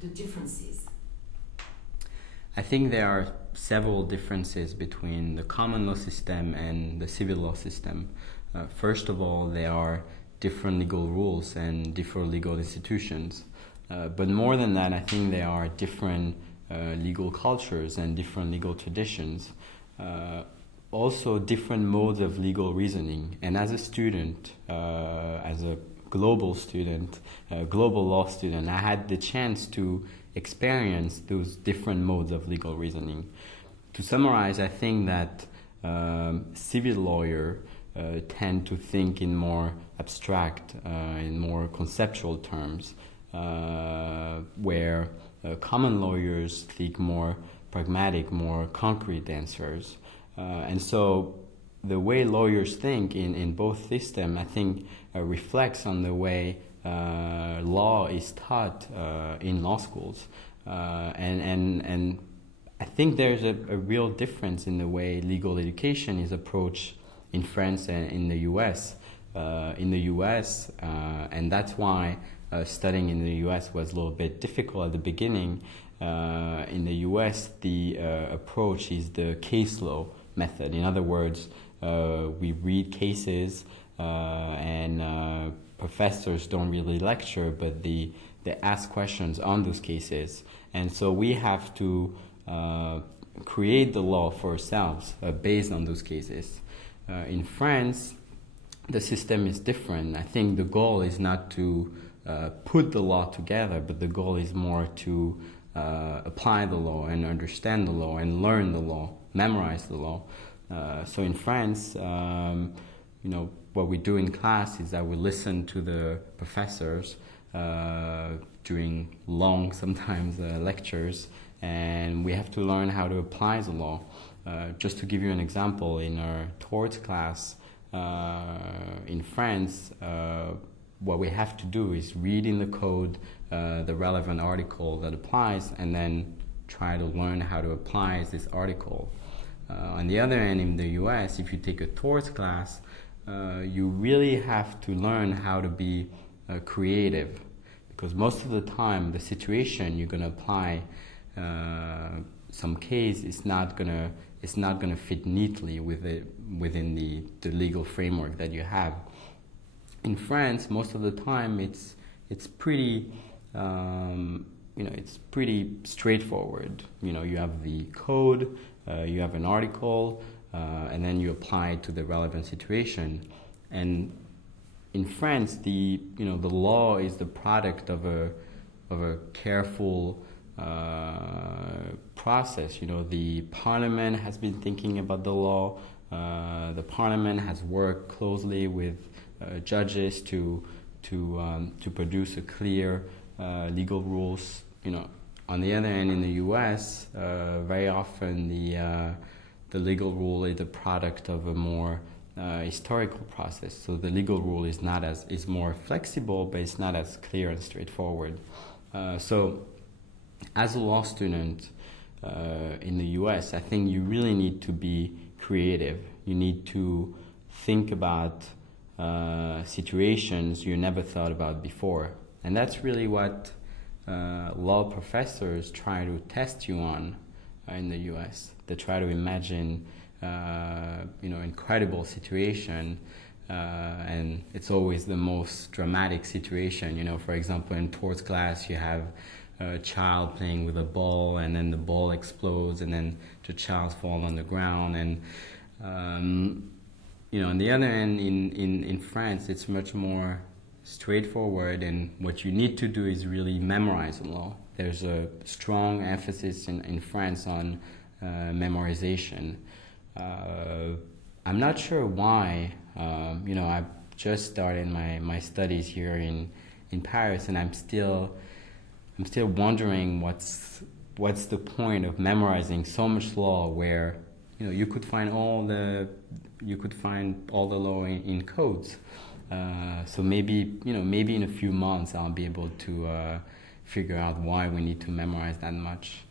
the differences? I think there are several differences between the common law system and the civil law system. First of all, there are different legal rules and different legal institutions. But more than that, I think there are different legal cultures and different legal traditions. Also different modes of legal reasoning. And as a student, as a global student, global law student, I had the chance to experience those different modes of legal reasoning. To summarize, I think that civil lawyers tend to think in more abstract, in more conceptual terms, where common lawyers think more pragmatic, more concrete answers. And so the way lawyers think in both systems, I think, reflects on the way law is taught in law schools. And I think there's a real difference in the way legal education is approached in France and in the US. And that's why studying in the US was a little bit difficult at the beginning. In the US, the approach is the case law method. In other words, we read cases and professors don't really lecture, but they ask questions on those cases. And so we have to create the law for ourselves based on those cases. In France, the system is different. I think the goal is not to put the law together, but the goal is more to apply the law and understand the law and learn the law, memorize the law. So in France, what we do in class is that we listen to the professors during long, sometimes lectures, and we have to learn how to apply the law. Just to give you an example, in our torts class in France, what we have to do is read in the code the relevant article that applies and then try to learn how to apply this article. On the other hand, in the US, if you take a torts class, you really have to learn how to be creative, because most of the time the situation you're going to apply some case is not going to fit neatly within the legal framework that you have. In France, most of the time it's pretty it's pretty straightforward. You have the code, you have an article, and then you apply it to the relevant situation. And in France, the law is the product of a careful process. The parliament has been thinking about the law. The parliament has worked closely with judges to produce a clear legal rules. On the other hand, in the U.S., very often the legal rule is the product of a more historical process. So the legal rule is more flexible, but it's not as clear and straightforward. So as a law student in the U.S., I think you really need to be creative. You need to think about situations you never thought about before. And that's really what law professors try to test you on in the U.S. They try to imagine, incredible situation, and it's always the most dramatic situation. For example, in torts class, you have a child playing with a ball, and then the ball explodes, and then the child falls on the ground. And on the other hand, in France, it's much more straightforward, and what you need to do is really memorize the law. There's a strong emphasis in France on memorization. I'm not sure why. I've just started my studies here in Paris, and I'm still wondering what's the point of memorizing so much law where you could find all the law in codes. So maybe in a few months I'll be able to figure out why we need to memorize that much.